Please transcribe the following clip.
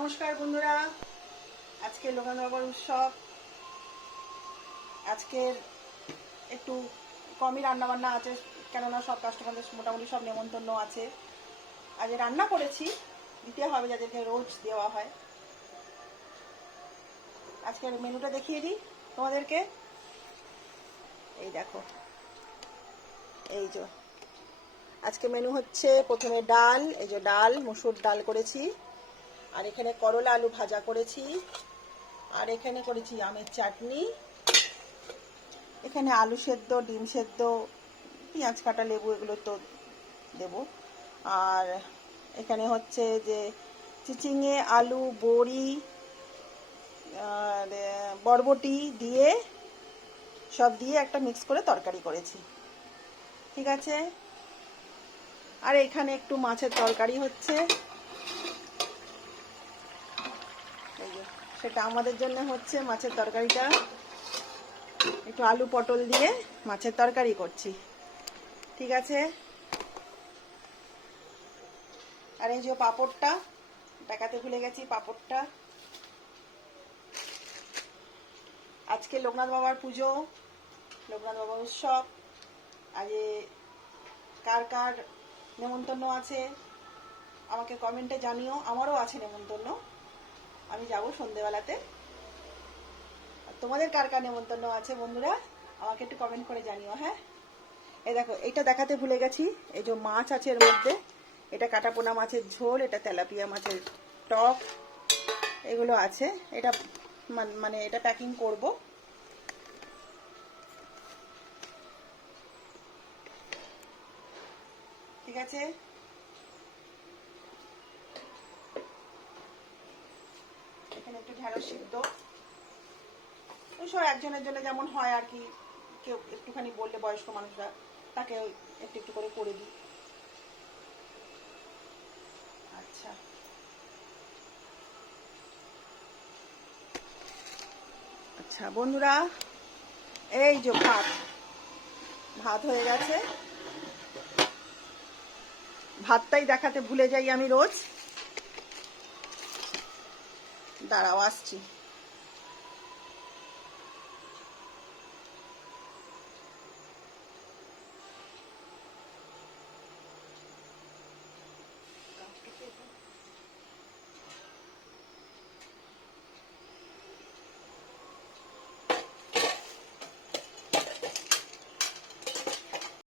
নমস্কার বন্ধুরা, আজকে লোকনাথ উৎসব। আজকের একটু কমই রান্নাবান্না আছে, কেননা সব কাস্টমারদের মোটামুটি সব নেমন্তন্ন আছে। আজ রান্না করেছি, দিতে হবে যাদেরকে রোজ দেওয়া হয়। আজকের মেনুটা দেখিয়ে দিই তোমাদেরকে। এই দেখো, এই যে আজকে মেনু হচ্ছে প্রথমে ডাল, এই যে ডাল, মসুর ডাল করেছি, আর এখানে করলা আলু ভাজা করেছি, আর এখানে করেছি আমের চাটনি, এখানে আলু সেদ্ধ, ডিম সেদ্ধ, পেঁয়াজ কাটা, লেবু এগুলো তো দেব। আর এখানে হচ্ছে যে চিচিঙে, আলু, বড়ি আর বরবটি দিয়ে সব দিয়ে একটা মিক্স করে তরকারি করেছি, ঠিক আছে। আর এখানে একটু মাছের তরকারি হচ্ছে, এই যে সেটা আমাদের জন্য হচ্ছে মাছের তরকারিটা, একটু আলু পটল দিয়ে মাছের তরকারি করছি, ঠিক আছে। আর এই যে পাঁপড়টা দেখাতে ভুলে গেছি, পাঁপড়টা আজকে লোকনাথ বাবার পুজো, লোকনাথ বাবার উৎসব। আজ কার কার নেমন্তন্ন আছে আমাকে কমেন্টে জানিও। আমারও আছে নেমন্তন্ন, আমি যাব সন্ধেবেলাতে। আর তোমাদের কার কার নেমন্তন্ন আছে বন্ধুরা আমাকে একটু কমেন্ট করে জানিও, হ্যাঁ। এই দেখো, এইটা দেখাতে ভুলে গেছি, এই যে মাছ আছে এর মধ্যে, এটা কাটাপোনা মাছের ঝোল, এটা তেলাপিয়া মাছের টক, এগুলো আছে। এটা মানে এটা প্যাকিং করব। ঠিক আছে, এখানে একটু ঢেঁড়স সিদ্ধ, ওইসব একজনের জন্য যেমন হয় আর কি, কেউ একটুখানি বললে বয়স্ক মানুষরা তাকে একটু একটু করে করে দিই। আচ্ছা, আচ্ছা বন্ধুরা, এই যে ভাত ভাত হয়ে গেছে। ভাতটাই দেখাতে ভুলে যাই আমি রোজ, দাঁড়াও আসছি।